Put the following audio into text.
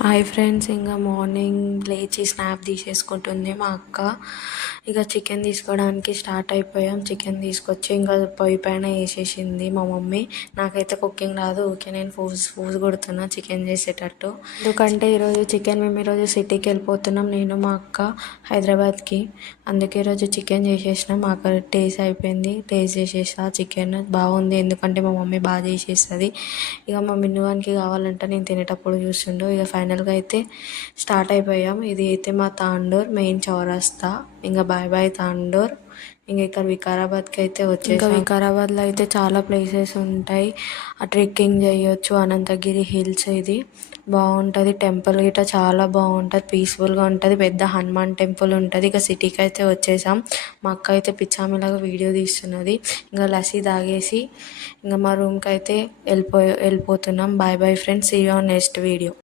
Hi friends, ఇంకా morning లేచి snap తీసేసుకుంటుంది మా అక్క. ఇక చికెన్ తీసుకోవడానికి స్టార్ట్ అయిపోయాం. చికెన్ తీసుకొచ్చి ఇంకా పొయ్యి పైన వేసేసింది మా మమ్మీ. నాకైతే కుకింగ్ రాదు, ఓకే నేను ఫోజ్ కొడుతున్నా చికెన్ చేసేటట్టు. ఎందుకంటే మేము ఈరోజు సిటీకి వెళ్ళిపోతున్నాం, నేను మా అక్క హైదరాబాద్కి. అందుకే ఈరోజు చికెన్ చేసేసినాం. మా అక్క టేస్ట్ అయిపోయింది, టేస్ట్ చేసేసా చికెన్ బాగుంది. ఎందుకంటే మా మమ్మీ బాగా చేసేస్తుంది. ఇక మా మిన్నువానికి కావాలంటే నేను తినేటప్పుడు చూస్తుండు. ఇక ఫైనల్గా అయితే స్టార్ట్ అయిపోయాం. ఇది అయితే మా తాండూర్ మెయిన్ చౌరస్తా. ఇంకా బాయ్ బాయ్ తాండూర్. ఇంకా ఇక్కడ వికారాబాద్కి అయితే వచ్చేసాం. ఇంకా వికారాబాద్లో అయితే చాలా ప్లేసెస్ ఉంటాయి, ఆ ట్రెక్కింగ్ చేయొచ్చు. అనంతగిరి హిల్స్ ఇది బాగుంటుంది. టెంపుల్ గిట్ట చాలా బాగుంటుంది, పీస్ఫుల్గా ఉంటుంది. పెద్ద హనుమాన్ టెంపుల్ ఉంటుంది. ఇక సిటీకి అయితే వచ్చేసాం. మా అక్క అయితే పిచ్చామిలాగా వీడియో తీస్తున్నది. ఇంకా లస్సీ తాగేసి ఇంకా మా రూమ్కి అయితే వెళ్ళిపోతున్నాం. Bye bye friends, see you on next video.